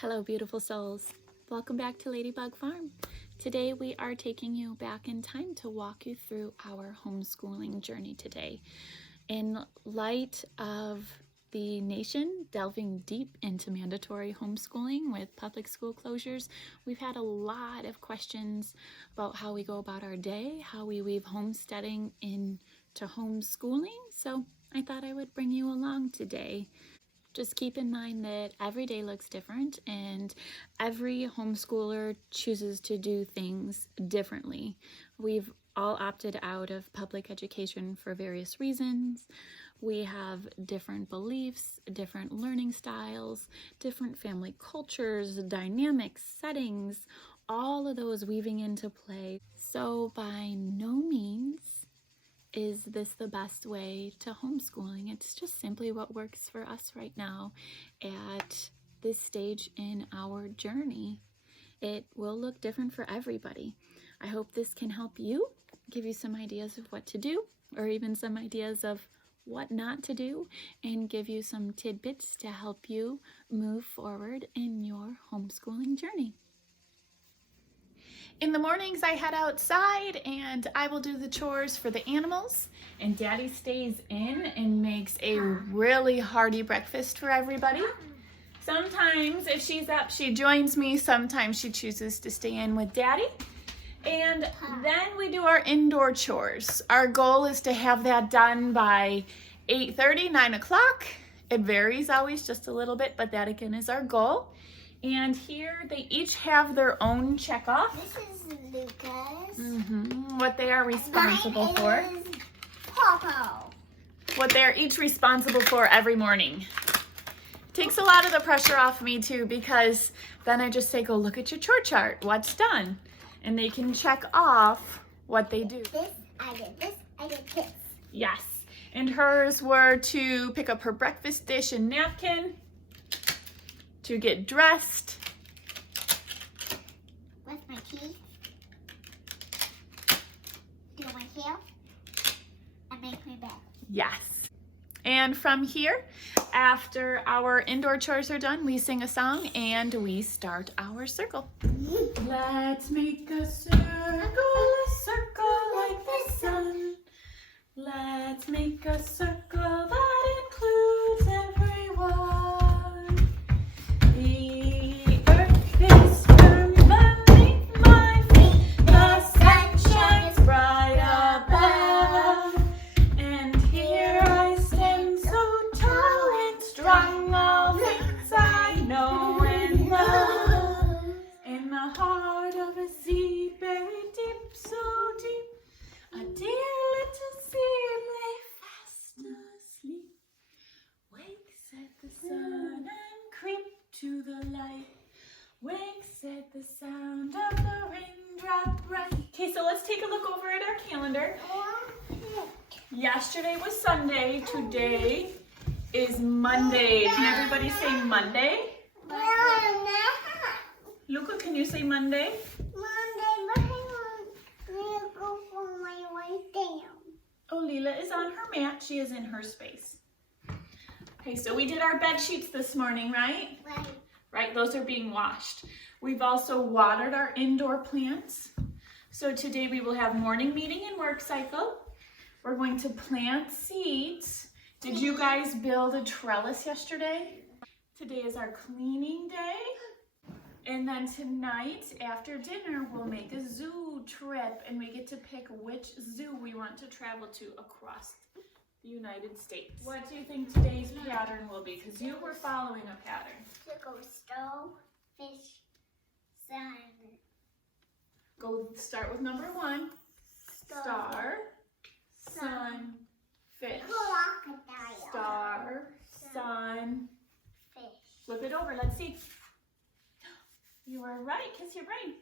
Hello, beautiful souls. Welcome back to Ladybug Farm. Today we are taking you back in time to walk you through our homeschooling journey today. In light of the nation delving deep into mandatory homeschooling with public school closures, we've had a lot of questions about how we go about our day, how we weave homesteading into homeschooling. So I thought I would bring you along today. Just keep in mind that every day looks different and every homeschooler chooses to do things differently. We've all opted out of public education for various reasons. We have different beliefs, different learning styles, different family cultures, dynamics, settings, all of those weaving into play. So by no means is this the best way to homeschooling. It's just simply what works for us right now at this stage in our journey. It will look different for everybody. I hope this can help you, give you some ideas of what to do, or even some ideas of what not to do, and give you some tidbits to help you move forward in your homeschooling journey. In the mornings, I head outside and I will do the chores for the animals, and Daddy stays in and makes a really hearty breakfast for everybody. Sometimes if she's up, she joins me. Sometimes she chooses to stay in with Daddy. And then we do our indoor chores. Our goal is to have that done by 8:30, 9 o'clock. It varies always just a little bit, but that again is our goal. And here they each have their own checkoff. This is Lucas. What they are responsible for. Mine is Popo. What they are each responsible for every morning. Takes a lot of the pressure off me too, because then I just say, go look at your chore chart. What's done? And they can check off what they do. This, I did this, I did this. Yes. And hers were to pick up her breakfast dish and napkin, to get dressed, With my teeth. Do my hair. And make my bed. yes. And from here, after our indoor chores are done, we sing a song and we start our circle. Let's make a circle like the sun. Let's make a circle that includes everyone. The earth is firm beneath my feet. The sun shines bright above. And here I stand so tall and strong. All things I know and love. In the heart of a sea buried deep, so deep, a dear little seed lay fast asleep. Wakes at the sun and creep to the light. Wakes at the sound of the raindrop bright. Okay, so let's take a look over at our calendar. Yesterday was Sunday. Today is Monday. Can everybody say Monday? Luca, can you say Monday? Oh, Lila is on her mat. She is in her space. Okay, so we did our bed sheets this morning, right? Right, those are being washed. We've also watered our indoor plants. So today we will have morning meeting and work cycle. We're going to plant seeds. Did you guys build a trellis yesterday? Today is our cleaning day. And then tonight, after dinner, we'll make a zoo trip, and we get to pick which zoo we want to travel to across the United States. What do you think today's pattern will be? Because you were following a pattern. To go stove, fish, sun. Go start with number 1. Star, sun, fish. Crocodile. Star, sun, Fish. flip it over. Let's see. You are right. Kiss your brain.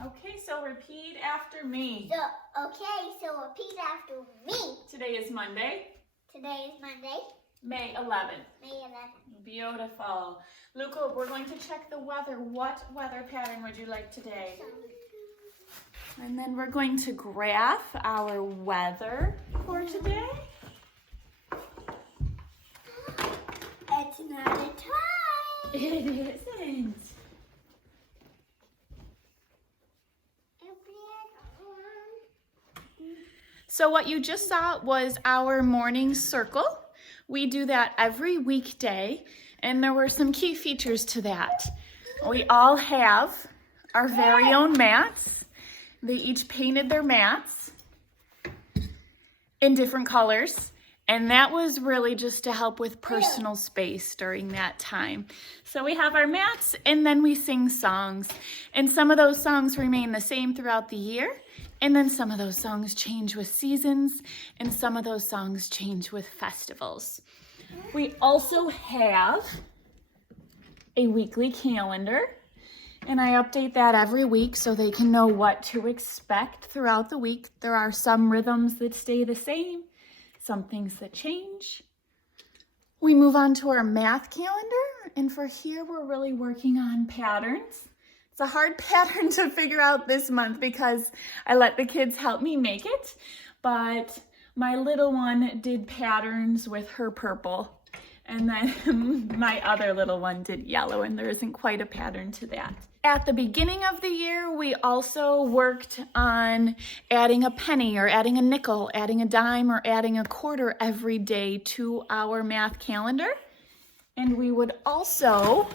Okay, so repeat after me. So repeat after me. Today is Monday, Today is Monday, May 11th. May 11th. Beautiful. Luca, we're going to check the weather. What weather pattern would you like today? And then we're going to graph our weather for today. It's not a time. It isn't. So what you just saw was our morning circle. We do that every weekday, and there were some key features to that. We all have our very own mats. They each painted their mats in different colors, and that was really just to help with personal space during that time. So we have our mats, and then we sing songs, and some of those songs remain the same throughout the year, and then some of those songs change with seasons, and some of those songs change with festivals. We also have a weekly calendar, and I update that every week so they can know what to expect throughout the week. There are some rhythms that stay the same, some things that change. We move on to our math calendar, and for here we're really working on patterns. It's a hard pattern to figure out this month because I let the kids help me make it, but my little one did patterns with her purple, and then my other little one did yellow, and there isn't quite a pattern to that. At the beginning of the year, we also worked on adding a penny or adding a nickel, adding a dime or adding a quarter every day to our math calendar. And we would also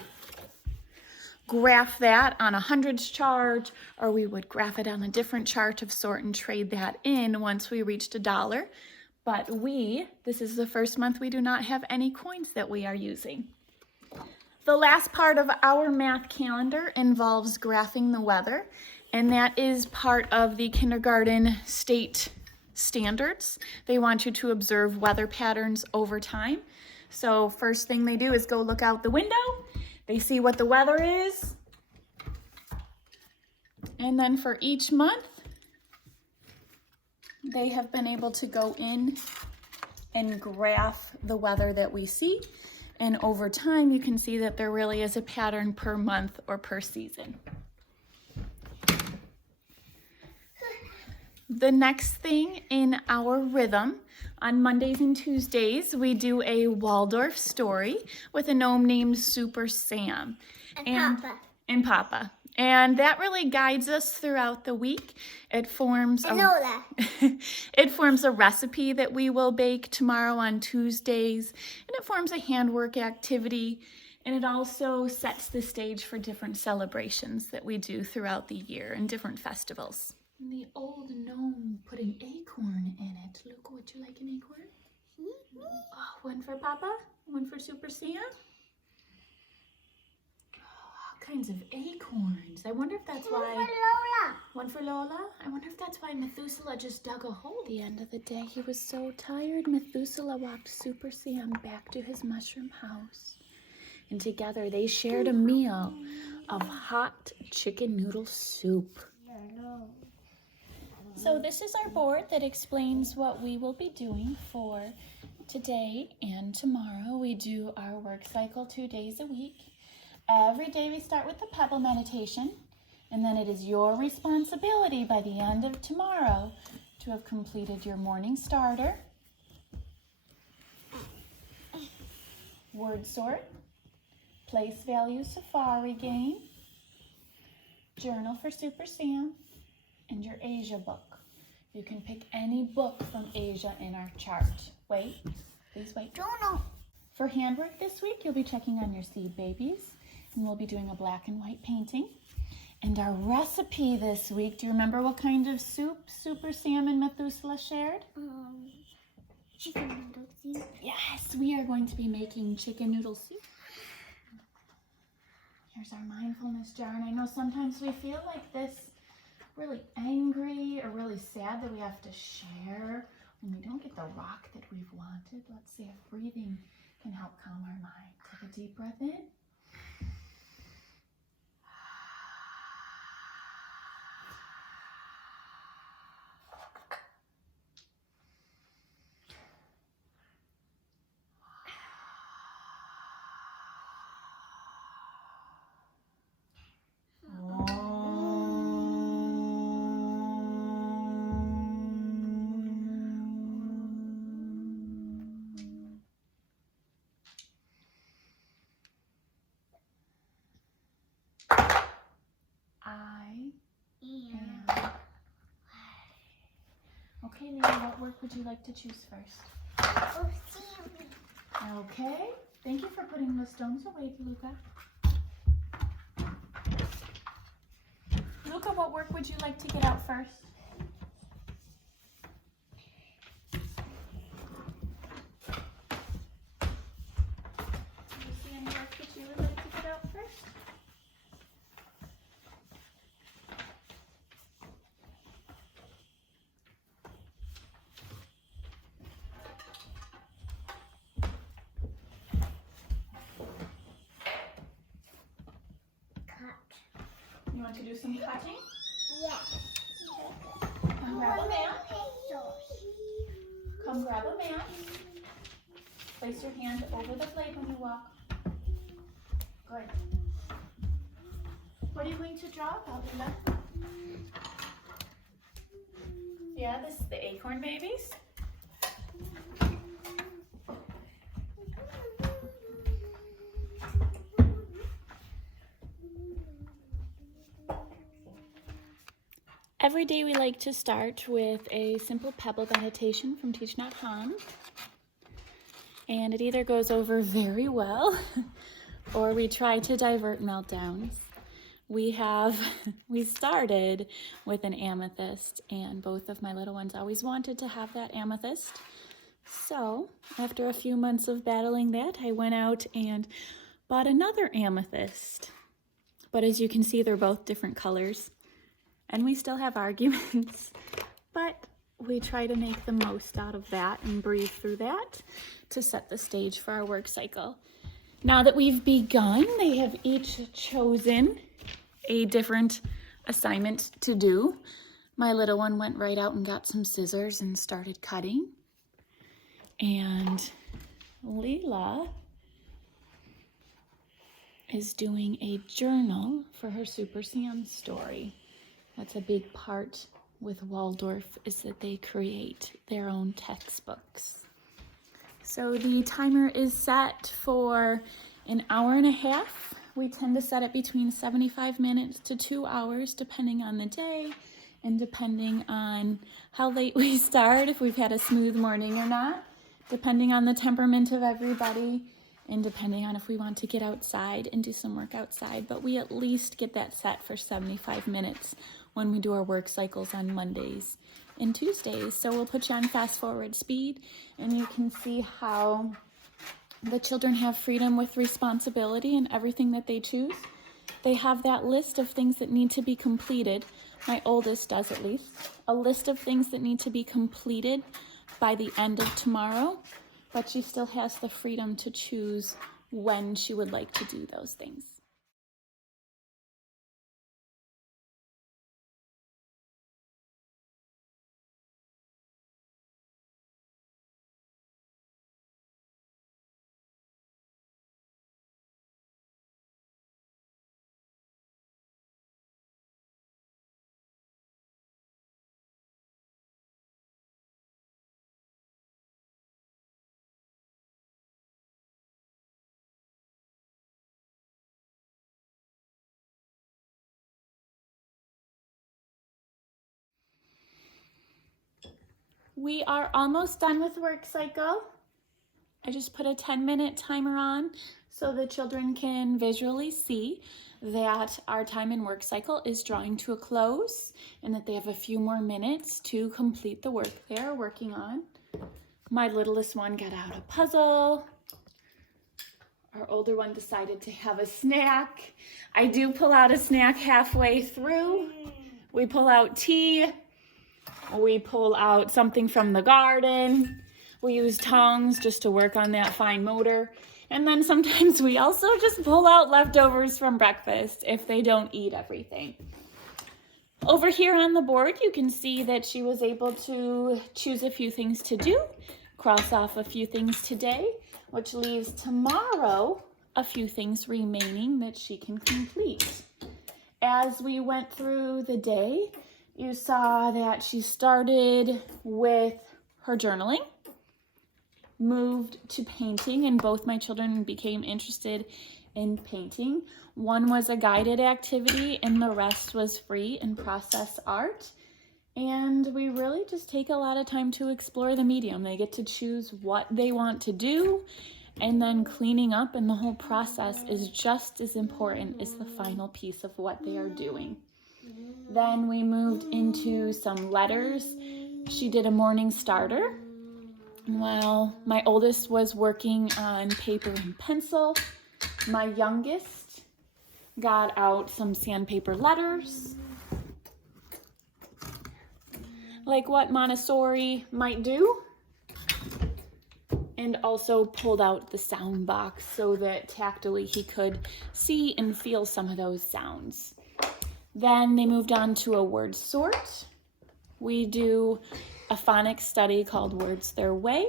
graph that on a hundreds chart, or we would graph it on a different chart of sort and trade that in once we reached $1. But this is the first month we do not have any coins that we are using. The last part of our math calendar involves graphing the weather, and that is part of the kindergarten state standards. They want you to observe weather patterns over time. So first thing they do is go look out the window. They see what the weather is. And then for each month, they have been able to go in and graph the weather that we see. And over time, you can see that there really is a pattern per month or per season. The next thing in our rhythm, on Mondays and Tuesdays, we do a Waldorf story with a gnome named Super Sam. And Papa. And that really guides us throughout the week. It forms it forms a recipe that we will bake tomorrow on Tuesdays, and it forms a handwork activity, and it also sets the stage for different celebrations that we do throughout the year and different festivals. And the old gnome put an acorn in it. Luca, would you like an acorn? Oh, one for Papa, one for Super Sam. Kinds of acorns. I wonder if that's why. One for Lola. One for Lola? I wonder if that's why Methuselah just dug a hole. At the end of the day, he was so tired, Methuselah walked Super Sam back to his mushroom house. And together they shared a meal of hot chicken noodle soup. So this is our board that explains what we will be doing for today and tomorrow. We do our work cycle 2 days a week. Every day we start with the pebble meditation, and then it is your responsibility by the end of tomorrow to have completed your morning starter, word sort, place value safari game, journal for Super Sam, and your Asia book. You can pick any book from Asia in our chart. Wait, please wait. Journal. For handwork this week, you'll be checking on your seed babies. And we'll be doing a black and white painting. And our recipe this week, do you remember what kind of soup Super Sam and Methuselah shared? Chicken noodle soup. Yes, we are going to be making chicken noodle soup. Here's our mindfulness jar. And I know sometimes we feel like this, really angry or really sad that we have to share when we don't get the rock that we've wanted. Let's see if breathing can help calm our mind. Take a deep breath in. And... Okay, Lily, what work would you like to choose first? Okay, thank you for putting the stones away, Luca. Luca, what work would you like to get out first? Do you see any work that you would like to get out first? You want to do some cutting? Yes. Come grab a mat. Come grab a mat. Place your hand over the blade when you walk. Good. What are you going to draw, Paulina? Yeah, this is the acorn babies. Every day we like to start with a simple pebble meditation from Teach Not Harm. And it either goes over very well or we try to divert meltdowns. We started with an amethyst, and both of my little ones always wanted to have that amethyst. So after a few months of battling that, I went out and bought another amethyst. But as you can see, they're both different colors. And we still have arguments, but we try to make the most out of that and breathe through that to set the stage for our work cycle. Now that we've begun, they have each chosen a different assignment to do. My little one went right out and got some scissors and started cutting. And Leela is doing a journal for her Super Sam story. That's a big part with Waldorf, is that they create their own textbooks. So the timer is set for an hour and a half. We tend to set it between 75 minutes to 2 hours, depending on the day and depending on how late we start, if we've had a smooth morning or not, depending on the temperament of everybody, and depending on if we want to get outside and do some work outside. But we at least get that set for 75 minutes when we do our work cycles on Mondays and Tuesdays. So we'll put you on fast forward speed, and you can see how the children have freedom with responsibility and everything that they choose. They have that list of things that need to be completed. My oldest does, at least. A list of things that need to be completed by the end of tomorrow, but she still has the freedom to choose when she would like to do those things. We are almost done with work cycle. I just put a 10-minute timer on so the children can visually see that our time in work cycle is drawing to a close and that they have a few more minutes to complete the work they're working on. My littlest one got out a puzzle. Our older one decided to have a snack. I do pull out a snack halfway through. We pull out tea. We pull out something from the garden. We use tongs just to work on that fine motor. And then sometimes we also just pull out leftovers from breakfast if they don't eat everything. Over here on the board, you can see that she was able to choose a few things to do, cross off a few things today, which leaves tomorrow a few things remaining that she can complete. As we went through the day, you saw that she started with her journaling, moved to painting, and both my children became interested in painting. One was a guided activity and the rest was free and process art. And we really just take a lot of time to explore the medium. They get to choose what they want to do, and then cleaning up and the whole process is just as important as the final piece of what they are doing. Then we moved into some letters. She did a morning starter while my oldest was working on paper and pencil. My youngest got out some sandpaper letters, like what Montessori might do, and also pulled out the sound box so that tactily he could see and feel some of those sounds. Then they moved on to a word sort. We do a phonics study called Words Their Way,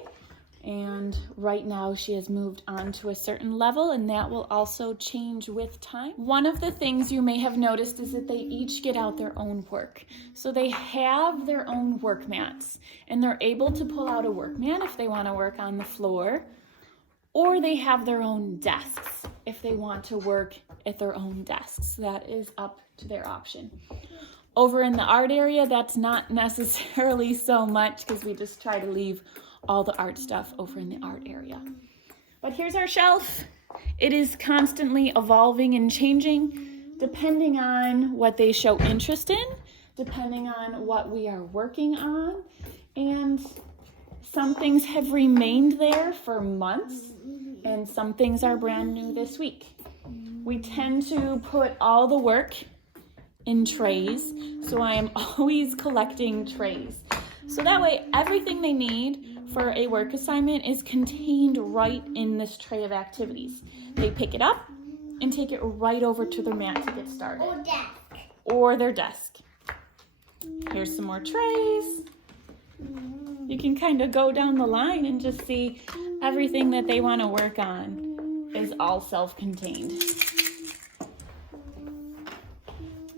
and right now she has moved on to a certain level, and that will also change with time. One of the things you may have noticed is that they each get out their own work. So they have their own work mats, and they're able to pull out a work mat if they want to work on the floor, or they have their own desks if they want to work at their own desks. That is up to their option. Over in the art area, that's not necessarily so much because we just try to leave all the art stuff over in the art area. But here's our shelf. It is constantly evolving and changing depending on what they show interest in, depending on what we are working on. And some things have remained there for months, and some things are brand new this week. We tend to put all the work in trays, so I am always collecting trays. So that way everything they need for a work assignment is contained right in this tray of activities. They pick it up and take it right over to their mat to get started. Or desk. Or their desk. Here's some more trays. You can kind of go down the line and just see everything that they want to work on is all self-contained.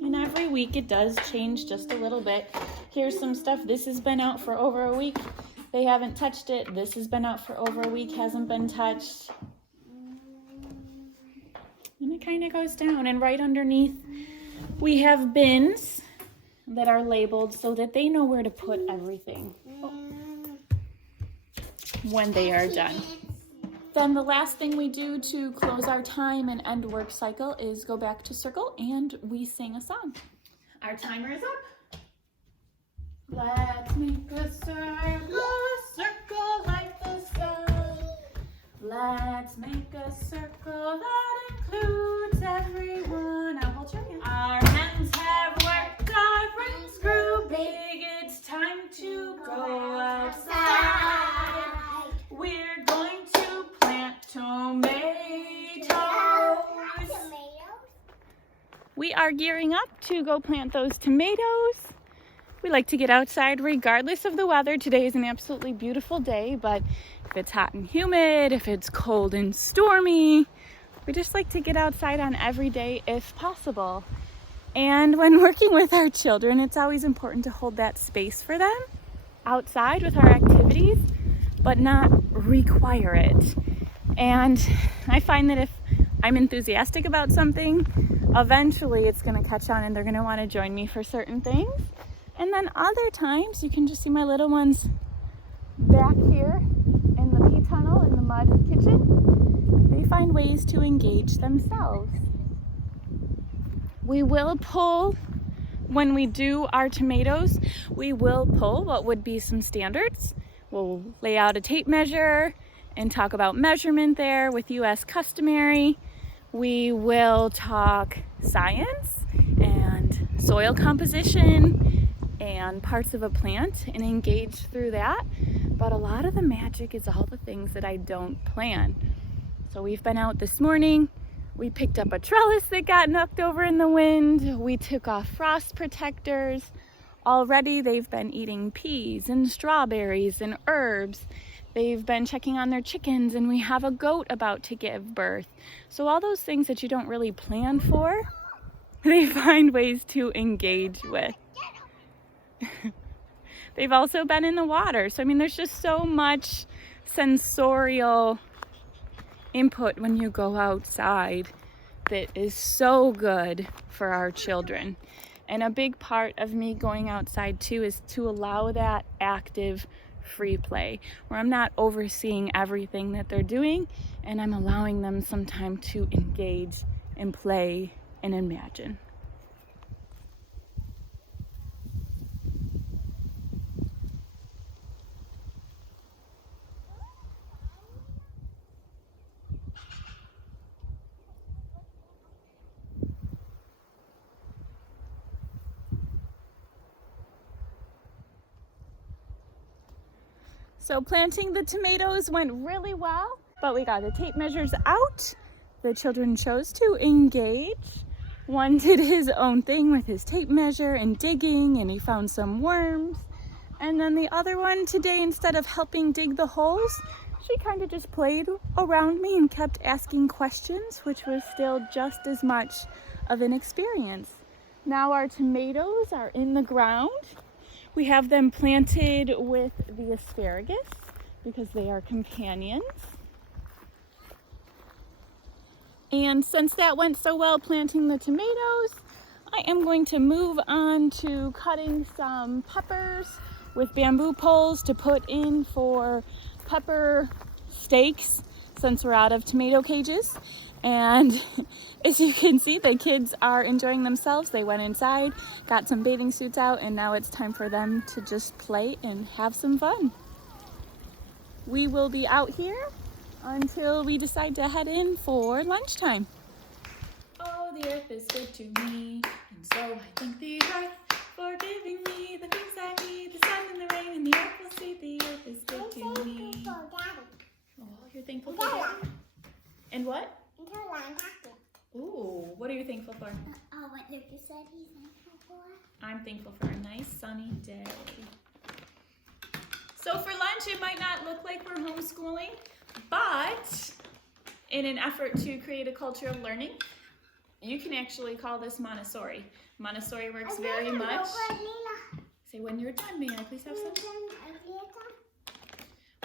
And every week it does change just a little bit. Here's some stuff. This has been out for over a week. They haven't touched it. This has been out for over a week, hasn't been touched. And it kind of goes down. And right underneath, we have bins that are labeled so that they know where to put everything when they are done. Then the last thing we do to close our time and end work cycle is go back to circle and we sing a song. Our timer is up. Let's make a circle like the sky. Let's make a circle that includes everyone. I'll hold your hand. Our hands have worked, our brains grew big. It's time to go outside. We're going to plant tomatoes. We are gearing up to go plant those tomatoes. We like to get outside regardless of the weather. Today is an absolutely beautiful day, but if it's hot and humid, if it's cold and stormy, we just like to get outside on every day if possible. And when working with our children, it's always important to hold that space for them outside with our activities, but not require it. And I find that if I'm enthusiastic about something, eventually it's going to catch on and they're going to want to join me for certain things. And then other times, you can just see my little ones back here in the pea tunnel in the mud kitchen. They find ways to engage themselves. We will pull, when we do our tomatoes, we will pull what would be some standards. We'll lay out a tape measure and talk about measurement there with US customary. We will talk science and soil composition and parts of a plant and engage through that. But a lot of the magic is all the things that I don't plan. So we've been out this morning. We picked up a trellis that got knocked over in the wind. We took off frost protectors. Already they've been eating peas and strawberries and herbs. They've been checking on their chickens, and we have a goat about to give birth. So all those things that you don't really plan for, they find ways to engage with. They've also been in the water. So, I mean, there's just so much sensorial input when you go outside. that is so good for our children. And a big part of me going outside too is to allow that active free play where I'm not overseeing everything that they're doing, and I'm allowing them some time to engage and play and imagine. So planting the tomatoes went really well, but we got the tape measures out. The children chose to engage. One did his own thing with his tape measure and digging, and he found some worms. And then the other one today, instead of helping dig the holes, she kind of just played around me and kept asking questions, which was still just as much of an experience. Now our tomatoes are in the ground. We have them planted with the asparagus because they are companions. And since that went so well planting the tomatoes, I am going to move on to cutting some peppers with bamboo poles to put in for pepper steaks since we're out of tomato cages. And as you can see, the kids are enjoying themselves. They went inside, got some bathing suits out, and now it's time for them to just play and have some fun. We will be out here until we decide to head in for lunchtime. Oh, the earth is good to me, and so I thank the earth for giving me the things I need, the sun and the rain, and the earth will see the earth is good to me. Oh, you're thankful for Daddy? And what? Ooh, what are you thankful for? What Lucas said he's thankful for. I'm thankful for a nice sunny day. So for lunch, it might not look like we're homeschooling, but in an effort to create a culture of learning, you can actually call this Montessori. Montessori works very much. Say, when you're done, may I please have some?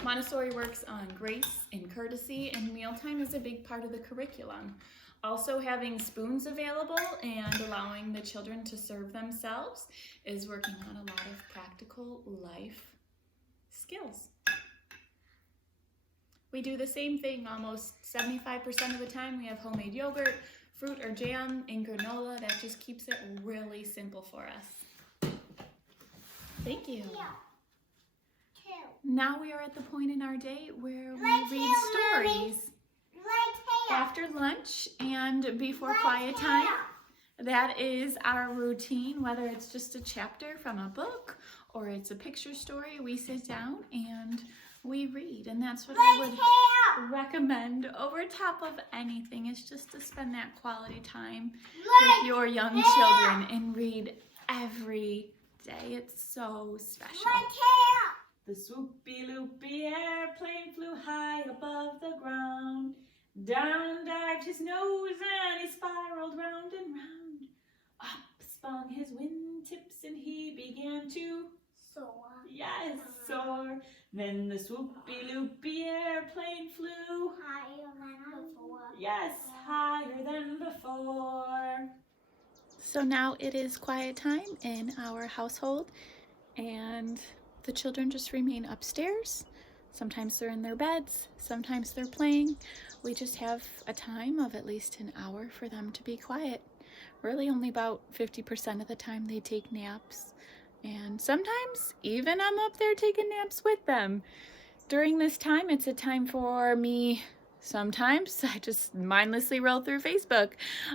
Montessori works on grace and courtesy, and mealtime is a big part of the curriculum. Also, having spoons available and allowing the children to serve themselves is working on a lot of practical life skills. We do the same thing almost 75% of the time. We have homemade yogurt, fruit or jam, and granola. That just keeps it really simple for us. Thank you. Now we are at the point in our day where we read stories after lunch and before quiet time. That is our routine, whether it's just a chapter from a book or it's a picture story. We sit down and we read, and that's what I would recommend over top of anything, is just to spend that quality time with your young children and read every day. It's so special. The swoopy loopy airplane flew high above the ground. Down dived his nose and he spiraled round and round. Up spun his wingtips and he began to soar. Yes, soar. Then the swoopy loopy airplane flew Higher than before. Yes, higher than before. So now it is quiet time in our household, and the children just remain upstairs. Sometimes they're in their beds, sometimes they're playing. We just have a time of at least an hour for them to be quiet. Really only about 50% of the time they take naps. And sometimes even I'm up there taking naps with them. During this time, it's a time for me. Sometimes I just mindlessly roll through Facebook.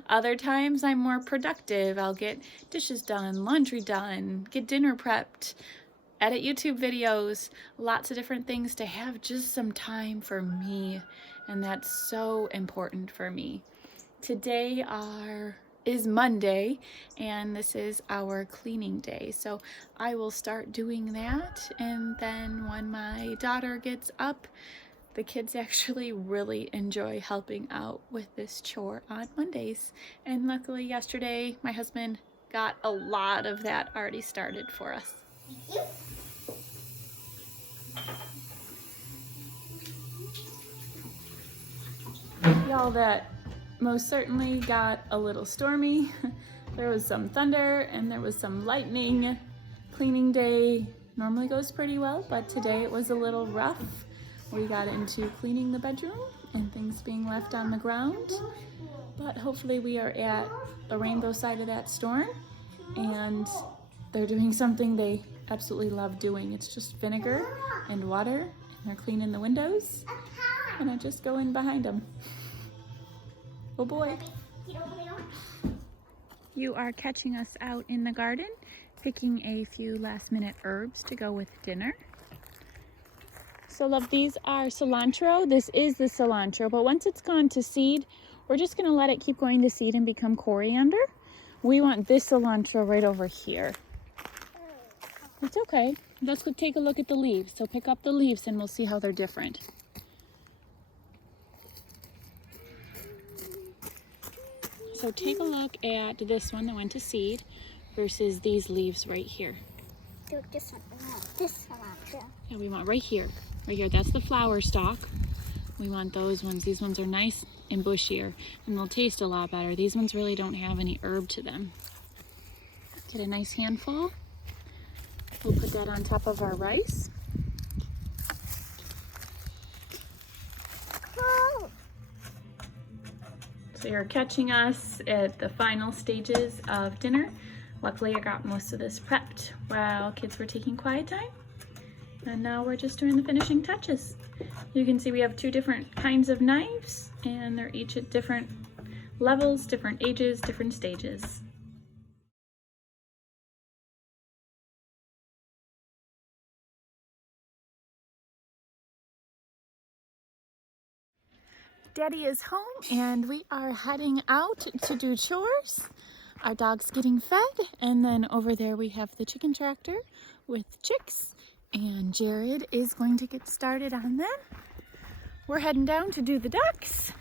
Other times I'm more productive. I'll get dishes done, laundry done, get dinner prepped, edit YouTube videos, lots of different things to have just some time for me. And that's so important for me. Today is Monday, and this is our cleaning day. So I will start doing that, and then when my daughter gets up, the kids actually really enjoy helping out with this chore on Mondays. And luckily yesterday, my husband got a lot of that already started for us. Thank you. Y'all, that most certainly got a little stormy. There was some thunder and there was some lightning. Cleaning day normally goes pretty well, but today it was a little rough. We got into cleaning the bedroom and things being left on the ground, but hopefully we are at the rainbow side of that storm and they're doing something they absolutely love doing. It's just vinegar and water, and they're cleaning the windows, and I just go in behind them. Oh boy. You are catching us out in the garden, picking a few last minute herbs to go with dinner. So love, these are cilantro. This is the cilantro, but once it's gone to seed, we're just gonna let it keep going to seed and become coriander. We want this cilantro right over here. It's okay. Let's go take a look at the leaves. So pick up the leaves and we'll see how they're different. So take a look at this one that went to seed versus these leaves right here. Do this one. This cilantro. Yeah, we want right here. Right here, that's the flower stalk. We want those ones. These ones are nice and bushier and they'll taste a lot better. These ones really don't have any herb to them. Get a nice handful. We'll put that on top of our rice. Cool. So you're catching us at the final stages of dinner. Luckily, I got most of this prepped while kids were taking quiet time. And now we're just doing the finishing touches. You can see we have two different kinds of knives and they're each at different levels, different ages, different stages. Daddy is home and we are heading out to do chores. Our dog's getting fed, and then over there we have the chicken tractor with chicks, and Jared is going to get started on them. We're heading down to do the ducks.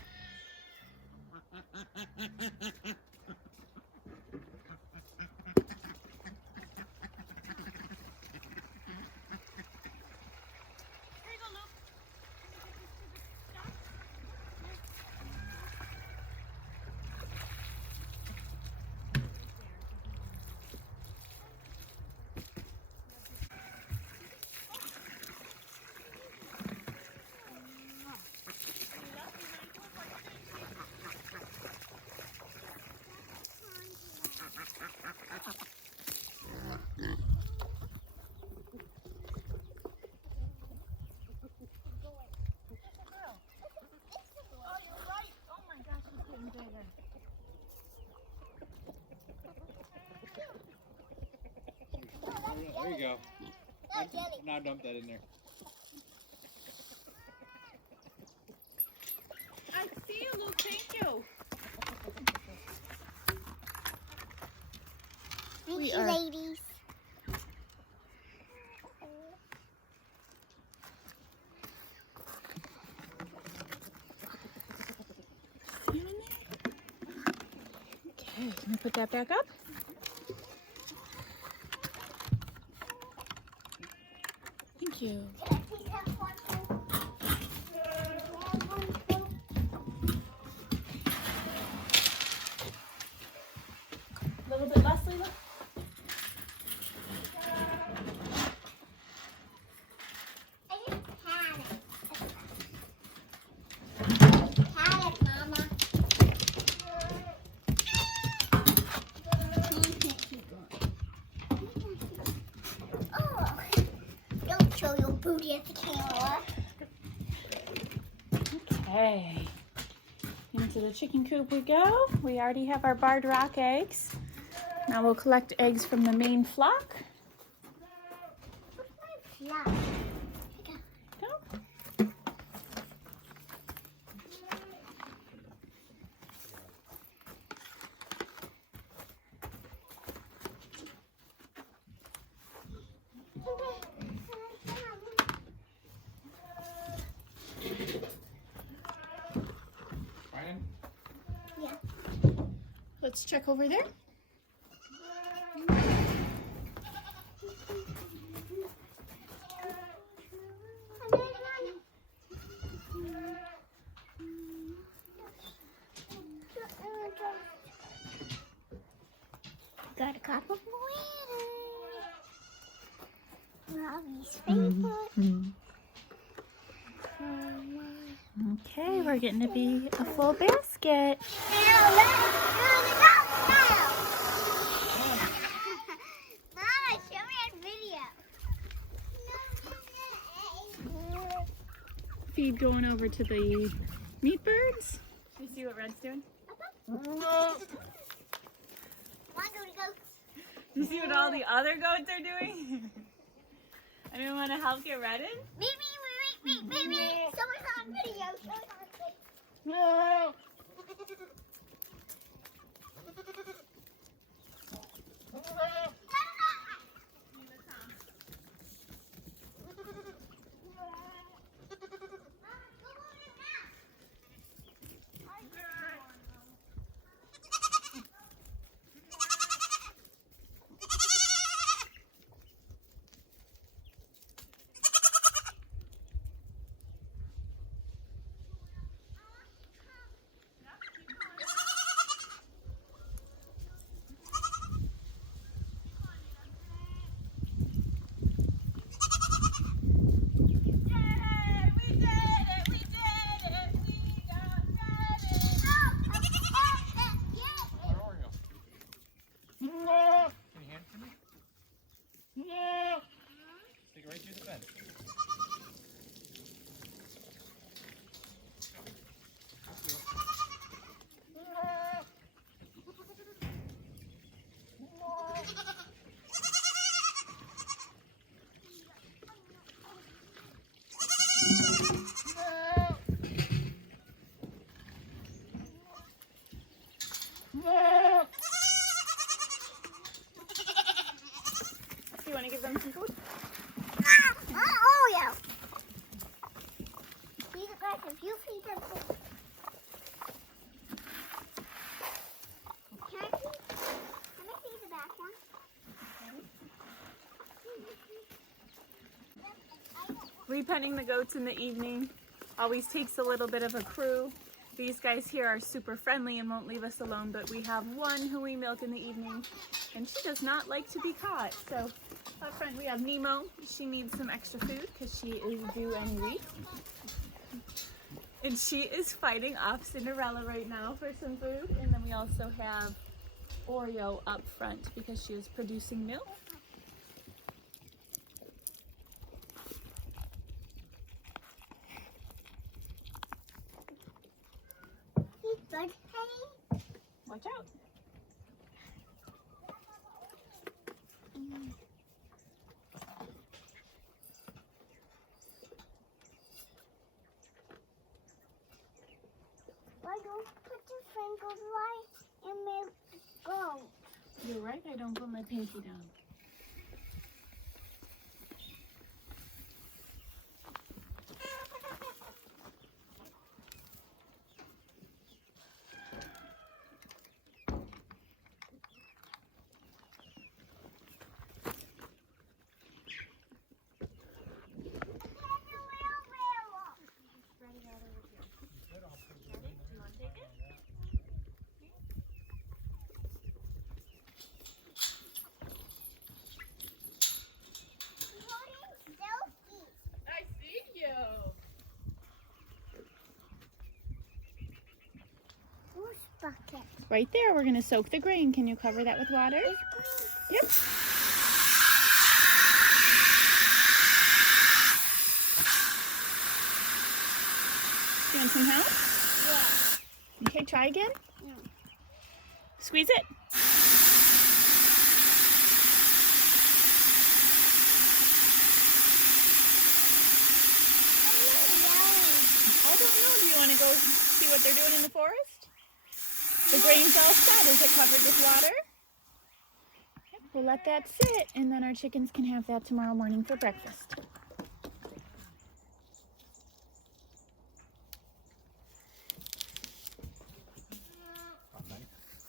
There you go. Now dump that in there. I see you, Luke. Thank you. Thank you, are- ladies. Okay, can we put that back up? Thank you. Can I please have one too? A little bit less, Leila? I just had it. Had it, Mama. Oh, don't show your booty at the camera. Okay. Into the chicken coop we go. We already have our barred rock eggs. Now we'll collect eggs from the main flock. Where's my fly? Go. Ryan? Yeah. Let's check over there. got a cup of water. Robbie's favorite. Okay, we're getting to be a full basket. Now let's do the countdown. Mama, show me a video. Feed going over to the meat birds. You see what Red's doing? You see what all the other goats are doing? Anyone want to help get Red in? Wait. Someone's on video. No. Take it right through the fence. You want to give them some food? Oh, yeah. Be aggressive. You feed them food. Can I see the back one? Repenning the goats in the evening always takes a little bit of a crew. These guys here are super friendly and won't leave us alone, but we have one who we milk in the evening, and she does not like to be caught. So up front we have Nemo. She needs some extra food because she is due any week. And she is fighting off Cinderella right now for some food. And then we also have Oreo up front because she is producing milk. Good. Watch out. Why don't put the sprinkles right and milk go? You're right, I don't put my pinky down. Bucket. Right there, we're going to soak the grain. Can you cover that with water? Yep. You want some help? Yeah. Okay, try again. No. Squeeze it. I don't know. Do you want to go see what they're doing in the forest? The grain's all set. Is it covered with water? Yep, we'll let that sit, and then our chickens can have that tomorrow morning for breakfast.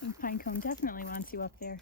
And Pinecone definitely wants you up there.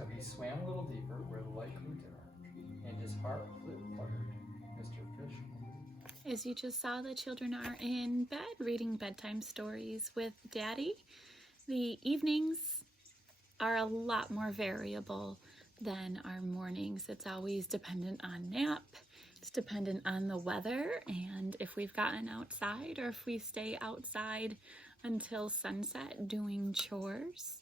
So he swam a little deeper where the light grew dim, and his heart fluttered. Mr. Fish. As you just saw, the children are in bed reading bedtime stories with Daddy. The evenings are a lot more variable than our mornings. It's always dependent on nap. It's dependent on the weather and if we've gotten outside or if we stay outside until sunset doing chores.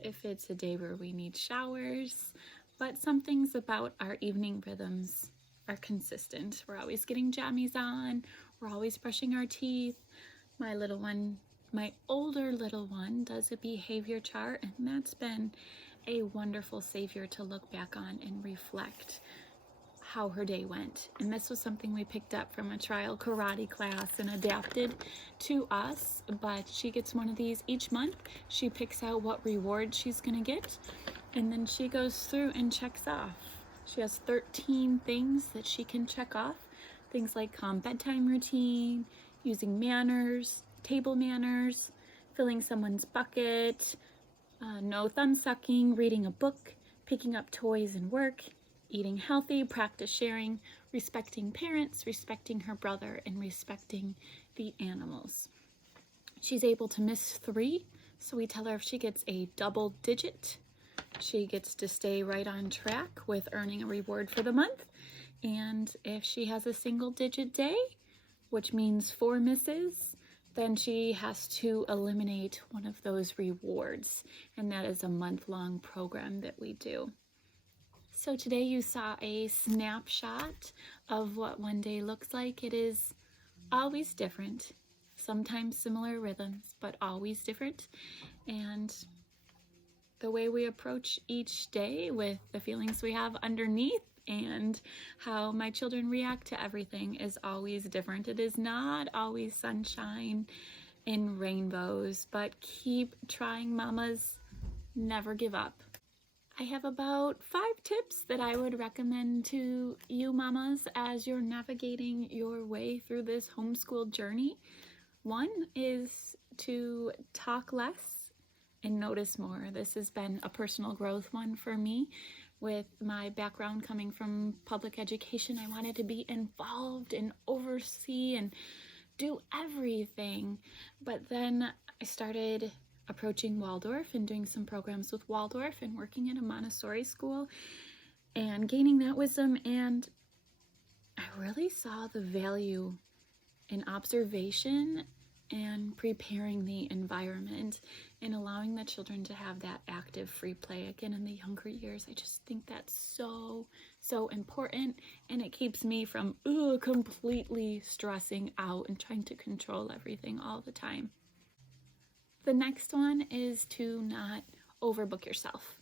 If it's a day where we need showers. But some things about our evening rhythms are consistent. We're always getting jammies on. We're always brushing our teeth. My little one, my older little one, does a behavior chart, and that's been a wonderful savior to look back on and reflect how her day went. And this was something we picked up from a trial karate class and adapted to us, but she gets one of these each month. She picks out what reward she's gonna get, and then she goes through and checks off. She has 13 things that she can check off. Things like calm bedtime routine, using manners, table manners, filling someone's bucket, no thumb sucking, reading a book, picking up toys and work, eating healthy, practice sharing, respecting parents, respecting her brother, and respecting the animals. She's able to miss 3, so we tell her if she gets a double digit, she gets to stay right on track with earning a reward for the month. And if she has a single digit day, which means 4 misses, then she has to eliminate one of those rewards. And that is a month-long program that we do. So today you saw a snapshot of what one day looks like. It is always different, sometimes similar rhythms, but always different. And the way we approach each day with the feelings we have underneath and how my children react to everything is always different. It is not always sunshine and rainbows, but keep trying, mamas. Never give up. I have about 5 tips that I would recommend to you mamas as you're navigating your way through this homeschool journey. One is to talk less and notice more. This has been a personal growth one for me. With my background coming from public education, I wanted to be involved and oversee and do everything. But then I started approaching Waldorf and doing some programs with Waldorf and working in a Montessori school and gaining that wisdom. And I really saw the value in observation and preparing the environment and allowing the children to have that active free play again in the younger years. I just think that's so important, and it keeps me from completely stressing out and trying to control everything all the time. The next one is to not overbook yourself.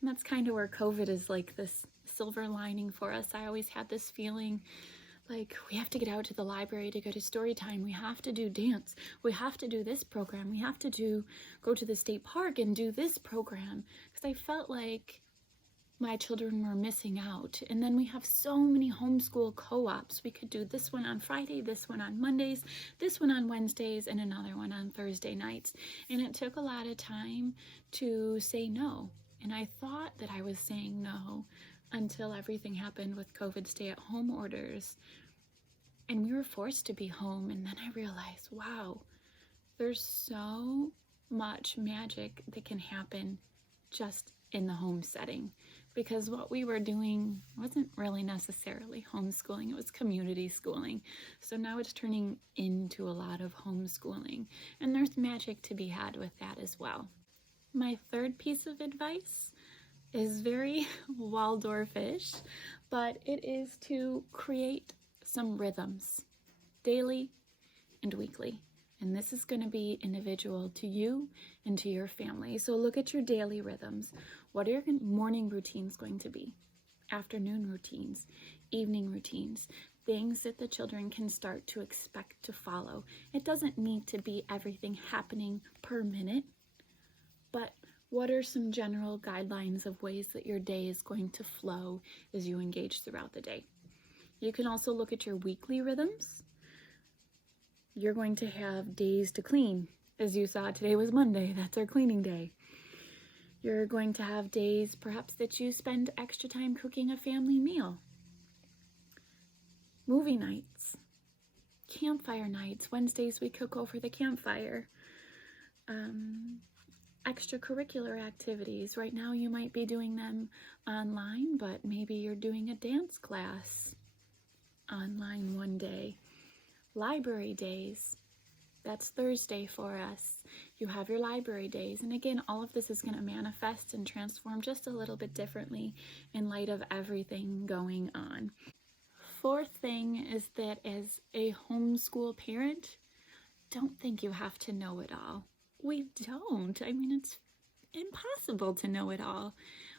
And that's kind of where COVID is like this silver lining for us. I always had this feeling like we have to get out to the library to go to story time. We have to do dance. We have to do this program. We have to go to the state park and do this program. Because I felt like my children were missing out. And then we have so many homeschool co-ops. We could do this one on Friday, this one on Mondays, this one on Wednesdays, and another one on Thursday nights. And it took a lot of time to say no. And I thought that I was saying no until everything happened with COVID stay-at-home orders. And we were forced to be home. And then I realized, wow, there's so much magic that can happen just in the home setting. Because what we were doing wasn't really necessarily homeschooling, it was community schooling. So now it's turning into a lot of homeschooling. And there's magic to be had with that as well. My third piece of advice is very Waldorf-ish, but it is to create some rhythms, daily and weekly. And this is going to be individual to you and to your family. So look at your daily rhythms. What are your morning routines going to be? Afternoon routines, evening routines, things that the children can start to expect to follow. It doesn't need to be everything happening per minute, but what are some general guidelines of ways that your day is going to flow as you engage throughout the day? You can also look at your weekly rhythms. You're going to have days to clean. As you saw, today was Monday. That's our cleaning day. You're going to have days perhaps that you spend extra time cooking a family meal. Movie nights, campfire nights. Wednesdays we cook over the campfire. Extracurricular activities. Right now you might be doing them online, but maybe you're doing a dance class online one day. Library days. That's Thursday for us. You have your library days. And again, all of this is going to manifest and transform just a little bit differently in light of everything going on. Fourth thing is that as a homeschool parent, don't think you have to know it all. We don't. I mean, it's impossible to know it all.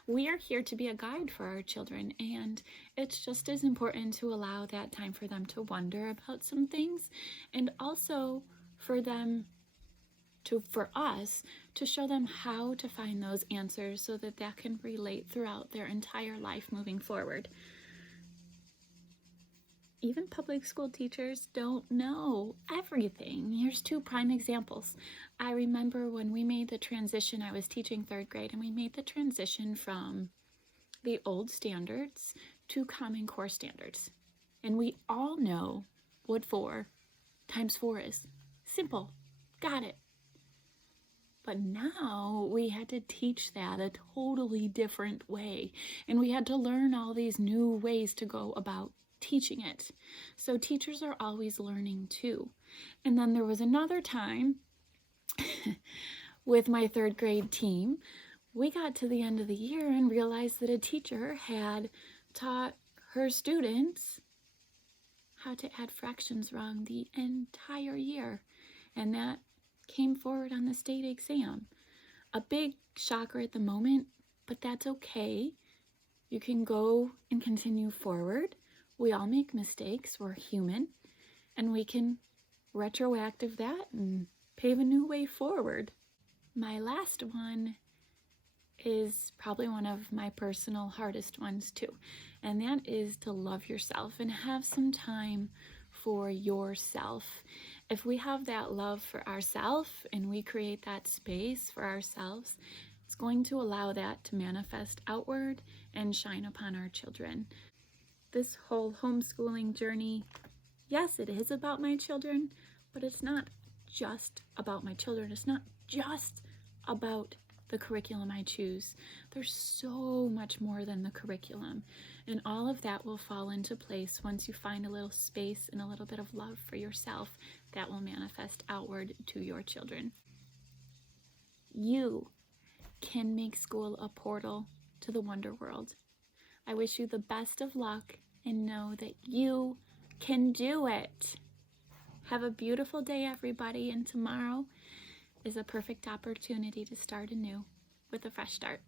We are here to be a guide for our children, and it's just as important to allow that time for them to wonder about some things, and also for us to show them how to find those answers so that that can relate throughout their entire life moving forward. Even public school teachers don't know everything. Here's two prime examples. I remember when we made the transition, I was teaching 3rd grade, and we made the transition from the old standards to Common Core standards. And we all know what 4 times 4 is. Simple. Got it. But now we had to teach that a totally different way. And we had to learn all these new ways to go about teaching it. So teachers are always learning too. And then there was another time with my 3rd grade team, we got to the end of the year and realized that a teacher had taught her students how to add fractions wrong the entire year. And that came forward on the state exam. A big shocker at the moment, but that's okay. You can go and continue forward. We all make mistakes, we're human, and we can retroactive that and pave a new way forward. My last one is probably one of my personal hardest ones too, and that is to love yourself and have some time for yourself. If we have that love for ourselves and we create that space for ourselves, it's going to allow that to manifest outward and shine upon our children. This whole homeschooling journey, yes, it is about my children, but it's not just about my children. It's not just about the curriculum I choose. There's so much more than the curriculum, and all of that will fall into place once you find a little space and a little bit of love for yourself that will manifest outward to your children. You can make school a portal to the wonder world. I wish you the best of luck and know that you can do it. Have a beautiful day, everybody, and tomorrow is a perfect opportunity to start anew with a fresh start.